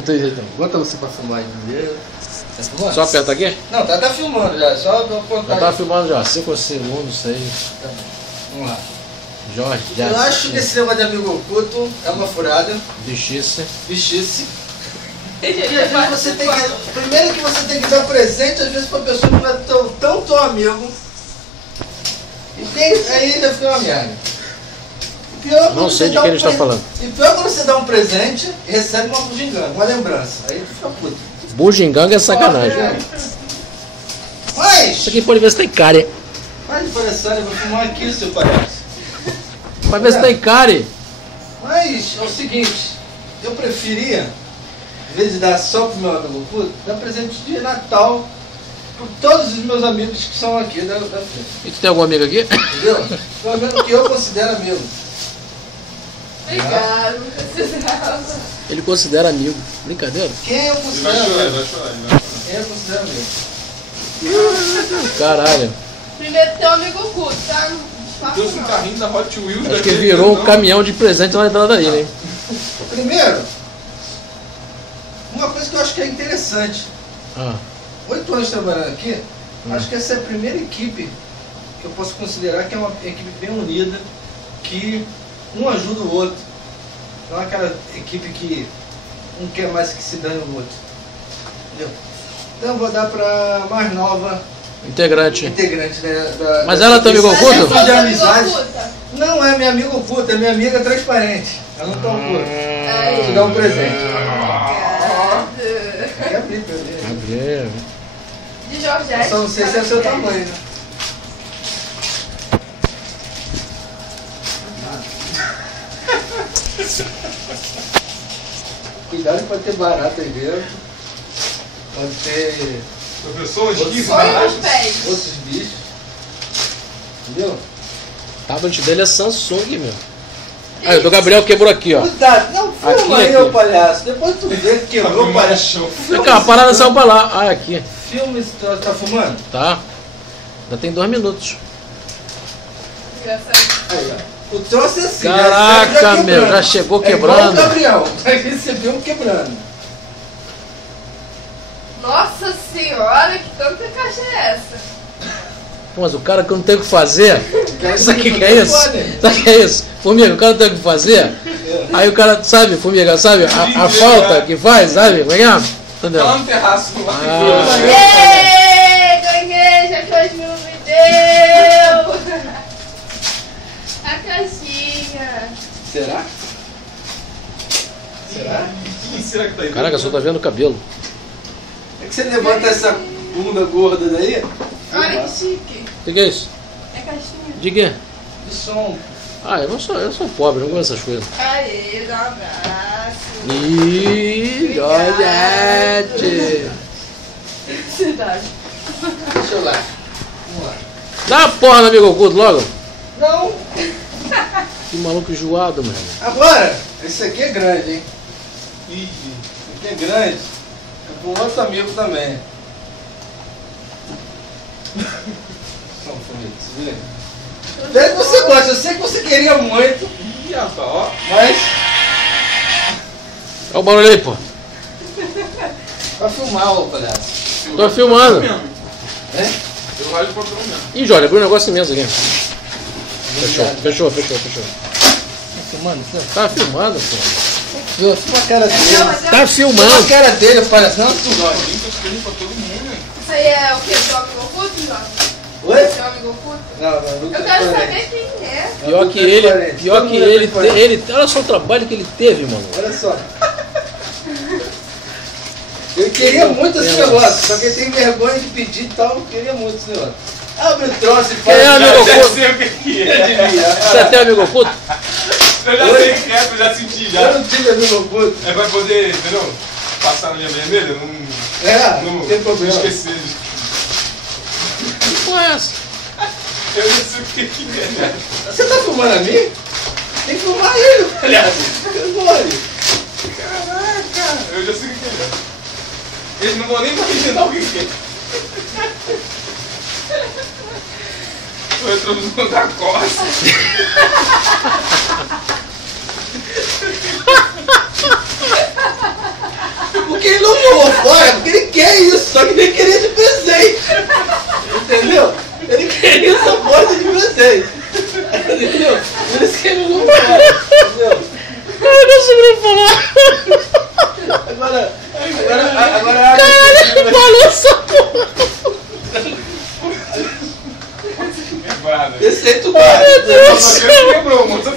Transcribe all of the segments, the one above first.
no Twitter então. Bota você pra filmar aí primeiro. Tá filmando? Só aperta aqui? Não, tá filmando já, só pra apontar. Já tá filmando já, 5 segundos, 6. Tá bom. Vamos lá. Jorge, Eu acho que esse negócio de amigo oculto é uma furada, bichice. bichice. Porque às vezes você tem que. Primeiro que você tem que dar presente, às vezes, pra pessoa que não é tão teu amigo. E tem, aí já fica uma merda. E pior Não sei de quem ele está falando. E pior quando você dá um presente e recebe uma bugiganga, uma lembrança. Aí tu fica puto. Bugiganga é sacanagem. Mas! Isso aqui pode ver se tem cárie. Mas de palhaçada, eu vou filmar aqui, seu palhaço. Vai ver se tem cárie. Mas é o seguinte, eu preferia, em vez de dar só pro meu amigo puto, dar presente de Natal para todos os meus amigos que são aqui da frente. E tu tem algum amigo aqui? Entendeu? Pelo menos que eu considero amigo. Obrigado, não precisava. Ele considera amigo. Brincadeira? Quem eu Ele considero vai chorar, ele amigo? vai chorar, ele vai chorar. Quem eu considero amigo? Caralho. Primeiro teu amigo oculto, tá? Não Deus faço um não. carrinho da Hot Wheels. Acho que daquele, virou um não. caminhão de presente na entrada aí, né? Primeiro, uma coisa que eu acho que é interessante. Ah, 8 anos trabalhando aqui, acho que essa é a primeira equipe que eu posso considerar que é uma equipe bem unida, que um ajuda o outro. Não é aquela equipe que um quer mais que se dane o outro. Entendeu? Então eu vou dar pra mais nova integrante. integrante Mas ela também desse oculta? grupo Mas de é seu amigo amizade. oculta? Não é minha amiga oculta, é minha amiga transparente. Ela não tá oculta. Aí. Vou te dar um presente. Obrigado. Quer abrir pra ver? Gabriel. De Jorgette. Só não sei se é o seu tamanho, né? Cuidado que pode ter barata aí dentro. Pode ter Professor, esquiva, Sonho nos pés. outros bichos. Entendeu? O tablet dele é Samsung, meu. Aí, o do Gabriel quebrou aqui, ó. Cuidado, não filma Aqui, aí, aqui. ô palhaço. Depois tu vê que quebrou o palhaço. Vem cá, a parada saiu pra lá. Ah, aqui. Filma esse troço, tá fumando? Tá. Ainda tem 2 minutos. Engraçado. Aí, ó. O troço é assim. Caraca, quebrando. meu, já chegou É igual quebrando. o Gabriel, vai receber um quebrando. Nossa senhora, que tanta caixa é essa? Pô, mas o cara que não tem o que fazer. Sabe o que é isso? Pode. Sabe o que é isso? Formiga, o cara não tem o que fazer. Aí o cara, sabe, Formiga, sabe? A falta que faz, sabe? Como é que é? Entendeu? Lá no terraço, lá Ah. Êêêê! Ganhei! Já que hoje não me deu! A caixinha! Será? Será? Quem será que tá aí? Caraca, só tá vendo o cabelo. É que você levanta essa bunda gorda daí, Olha que chique! O que é isso? É caixinha. De quê? de som. Ah, eu sou pobre, não gosto dessas coisas. Aê, dá um abraço! Ih, Jorgette! Cidade. Deixa eu lá. Vamos lá. Dá uma porra no amigo oculto logo. Não, Que maluco enjoado, mano. agora, esse aqui é grande, hein? Ih, Esse aqui é grande. É para um outro amigo também. Não, família, se vira. Até que você gosta, eu sei que você queria muito, ih, rapaz, ó. mas Olha o barulho aí, pô. pra filmar, ô palhaço. Tô filmando. Mesmo. Né? Eu raio pra todo mesmo. Ih, Jorge, abriu um negócio imenso aqui. Fechou. Tá filmando? Tá filmando, pô. Filma a cara dele. Tá Filma filmando. a cara dele, palhaço. Não, tu gosta. Alguém tá escolhendo pra todo mundo, hein? Isso aí é o que? Seu amigo oculto, Jorge? Oi? Seu amigo oculto? Não, Eu quero saber quem é. Pior que ele, olha só o trabalho que ele teve, mano. Olha só. Eu queria muito esse negócio, só que eu tenho vergonha de pedir e tal, eu queria muito esse negócio. Abre o troço e Quem é, fala. amigo Já oculto? sei o que é. Adivinha. Você tem amigo oculto? Eu já sei o que é, eu já senti Eu já. não tive amigo oculto. É pra poder, entendeu? Passar na linha vermelha, Não tem problema. Não esquecer. Que porra é essa? Eu não sei o que é. Você tá filmando a mim? Tem que filmar ele, aliás. Olha. Caraca, eu já sei o que é. Eles não vão nem imaginar o que é. Eu entro no da costa. porque ele não jogou fora, porque ele quer isso, só que ele queria de presente. Entendeu? Ele queria essa bosta de presente. Entendeu? Por isso que ele jogou fora. Entendeu? Eu não consegui falar. Agora. Caralho, ele falou essa porra. Receita do Quebrou, moça.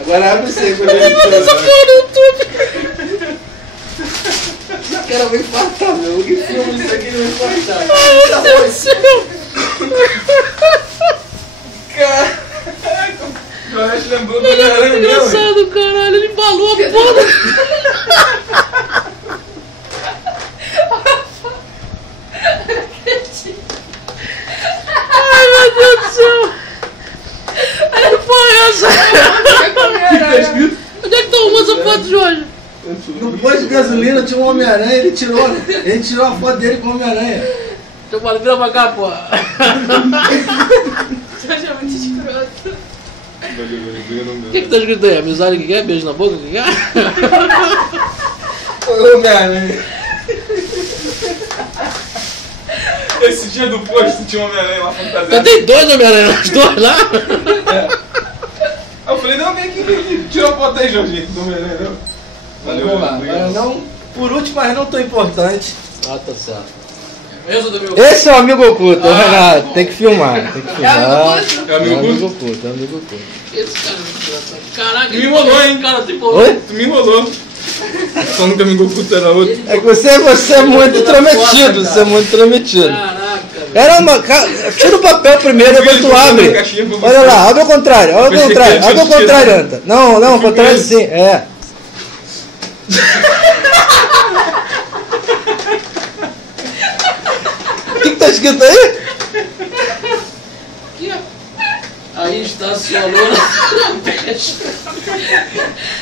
Agora abre isso aí pra ver. Ele mandou essa porra no YouTube. Esse cara vai infartar, meu. Que filme isso aqui ele vai infartar? Ai, meu Deus do céu. Caraca. O Josh lembrou do Ele é muito Homem-Aranha mesmo. engraçado, caralho. Ele embalou a porra. Ai, meu Deus do céu. Ai, que porra é essa? Onde é que tu arrumou essa foto, Jorge? No posto de gasolina tinha um Homem-Aranha, ele tirou a foto dele com o Homem-Aranha. Eu falo, vira pra cá, porra. Jorge é muito escroto. O que tá escrito aí? Amizade que quer? Beijo na boca que quer? Homem-Aranha. Esse dia do posto tinha um Homem-Aranha lá Já fantasiado. tem dois Homem-Aranha, os dois lá? Aí eu falei, não, vem aqui, tira a foto aí, Jorginho, do Homem-Aranha, não. Valeu, Vamos lá. obrigado. Não, por último, mas não tão importante. Ah, tá certo. Mesmo do meu... Esse é o amigo oculto, Renato. Tem que filmar. Tem que É filmar. amigo É É amigo curto? amigo oculto, é amigo oculto. Esse cara é muito engraçado. Caraca, Me enrolou, hein? Cara, tem Oi? Tu me enrolou. Falando que amigo oculto era outro. É que você é muito intrometido, você é muito intrometido. Caraca, velho. Era uma. Tira o papel primeiro, depois tu abre. Olha lá, abre ao contrário, abre ao contrário, abre ao contrário, Anta. Não, ao contrário sim, é. O que tá escrito aí? Aqui, ó. Aí está a sua loura peixe.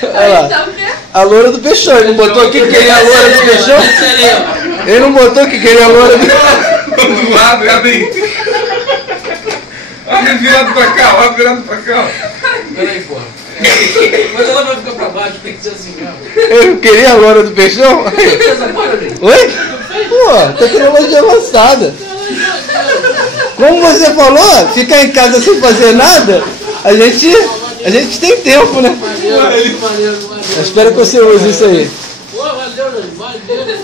Olha Aí lá, tá o quê? a loura do peixão. Ele não botou aqui que queria a loura do peixão? Ele não botou que queria a loura do Do lado, abre aí. Abre virado pra cá, abre virado pra cá. Peraí, porra. Mas ela vai ficar pra baixo, tem que ser assim mesmo. Ele não queria a loura do peixão? Fez agora, Ney? Oi? Pô, tecnologia avançada. Como você falou, ficar em casa sem fazer nada, a gente tem tempo, né? Maneiro, maneiro, maneiro. Eu espero que você use isso aí. Pô, valeu, Ney. Valeu, cara.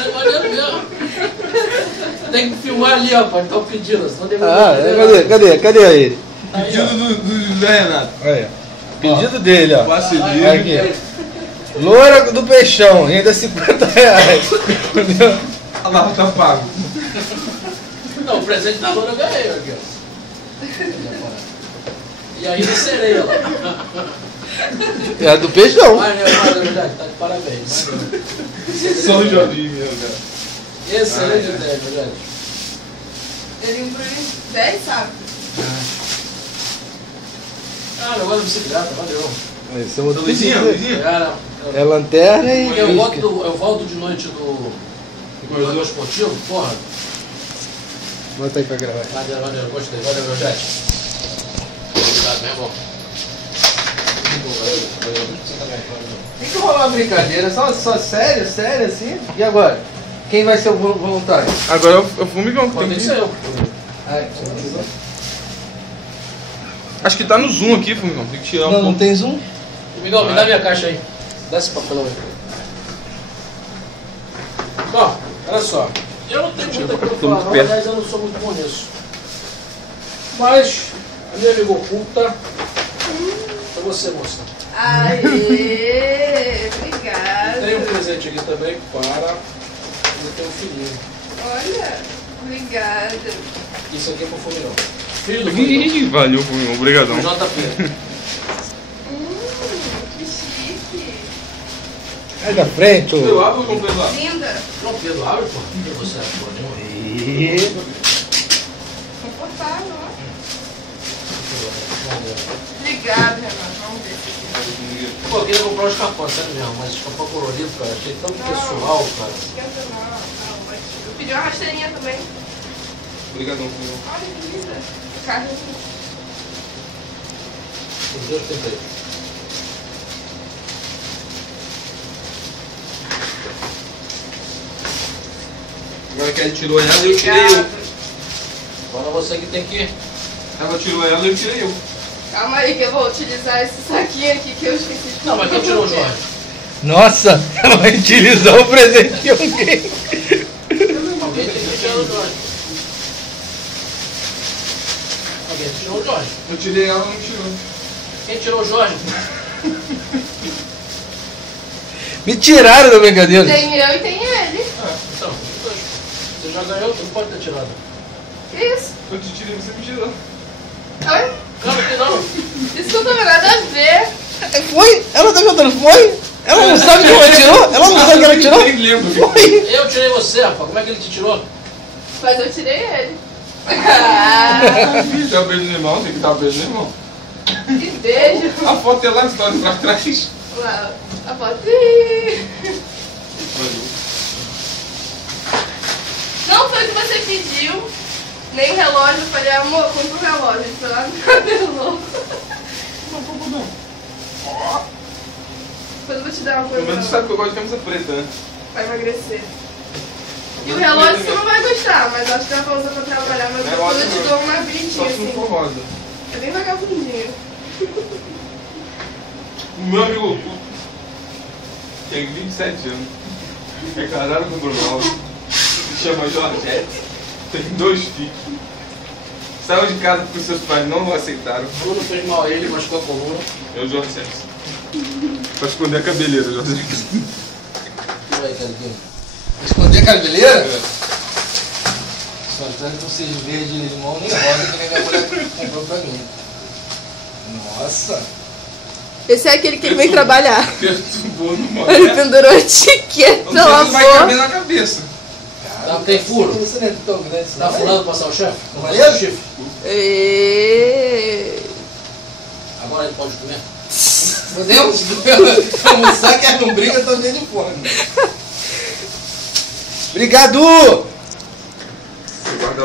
Era maneiro mesmo. Tem que filmar ali, ó, pode estar pedindo, senão demora. Cadê ele? Pedido do Zé Renato. Olha, pedido dele, ó. Passe Aqui. livre. Loura do peixão, renda R$50. Entendeu? A barra tá pago. Não, o presente da loura eu ganhei aqui, ó. E aí do sereia lá. É do peixão. Mas, né, mas, verdade, tá de parabéns. Só o Jorginho mesmo, cara. Excelente ideia, verdade. Ele imprimiu 10 sacos. Ah, negócio de bicicleta, valeu. Esse é outro Luizinho, pedido. Luizinho. Cara, É lanterna e. porque eu volto de noite do corredor esportivo, porra. Bota aí pra gravar. Valeu, gostei, valeu, meu gente. Obrigado, meu irmão. Você também, valeu. Tem que rolar uma brincadeira, só sério assim. E agora? Quem vai ser o voluntário? Agora é o Fumigão que Pode tem que ser ir. eu. Acho que tá no zoom aqui, Fumigão. Tem que tirar um Não pouco. tem zoom? Miguel, me dá minha caixa aí. Dá esse papelão aí. Bom, olha só. Eu não tenho muita coisa pra Tô muito falar, não, perto. aliás, eu não sou muito bom nisso. Mas, a minha amiga oculta é você, moça. Aê, Tem um obrigada. presente aqui também para o teu filhinho. Olha, obrigada. Isso aqui é pro Fumigão. Filho do Fumigão. Ih, valeu, Fumigão. Obrigadão. O JP. Que chique. Sai da frente, Eu ô. abro ou comprei lá? Linda. Não, Pedro, abre, pô. Você é pô, né? Confortável, ó. Obrigada, Renato. Vamos ver se Pô, eu queria comprar os capões, sério mesmo, mas escapão colorido, cara, achei tão pessoal, cara. esquenta não. Eu pedi uma rasteirinha também. Obrigadão, Fumigão. Olha que linda. Carne. Os dois perfeitos. Agora que ele tirou ela, eu tirei eu. Agora você que tem que... Ela tirou ela, eu tirei eu. Calma aí que eu vou utilizar esse saquinho aqui que eu esqueci de Não, mas quem tirou o Jorge? Nossa, ela vai utilizar o presente de alguém. Alguém tem que tirar o Jorge. Alguém tirou o Jorge. Eu tirei ela, não tirou. Quem tirou o Jorge? Me tiraram da brincadeira. Tem eu e tem ele. Então, você já ganhou, você não pode ter tirado. Que isso? Eu te tirei, você me tirou. Oi? Claro que não. Isso não tem nada a ver. Foi? Ela tá contando, foi? Ela não sabe que ela tirou? Ela não sabe que ela tirou? Eu nem lembro. Foi. Eu tirei você, rapaz. Como é que ele te tirou? Mas eu tirei ele. Dá um beijo no irmão, tem que dar um beijo no irmão. Que beijo. A foto é lá, você tá olhando pra trás. Lá, a foto. Não foi o que você pediu. Nem o relógio. Eu falei, amor, compra o relógio. Ele foi lá no cabelo. Depois eu vou te dar uma Pelo coisa. menos sabe que eu gosto de camisa preta, né? Vai emagrecer. E o relógio você não vai gostar, mas acho que dá pra usar pra trabalhar. Mas depois eu te dou uma Só bonitinha se não assim. for rosa. É bem vagabundinho. O meu amigo tem 27 anos. É casado com o Bruno Alves. Se chama Jorgette. Tem 2 filhos. Saiu de casa porque seus pais não o aceitaram. O Bruno fez mal a ele, machucou a coluna. É o Jorge Sérgio. Pra esconder a cabeleira, Jorge. Olha aí, Cariquinho. Esconder a cabeleira? É. Só traz um seja verde, limão nem rosa que nem a mulher comprou pra mim. Nossa. Esse é aquele que ele vem trabalhar. Perturbou no Ele modo. pendurou a etiqueta, Não sei se vai caber lavou. na cabeça. Tá, tem furo. Isso não é tão grande. Tá furando pra passar o chefe? Não é o chifre? Agora ele pode comer? Podemos? Almoçar, quer não briga, tô dentro de fome. Obrigado! Guarda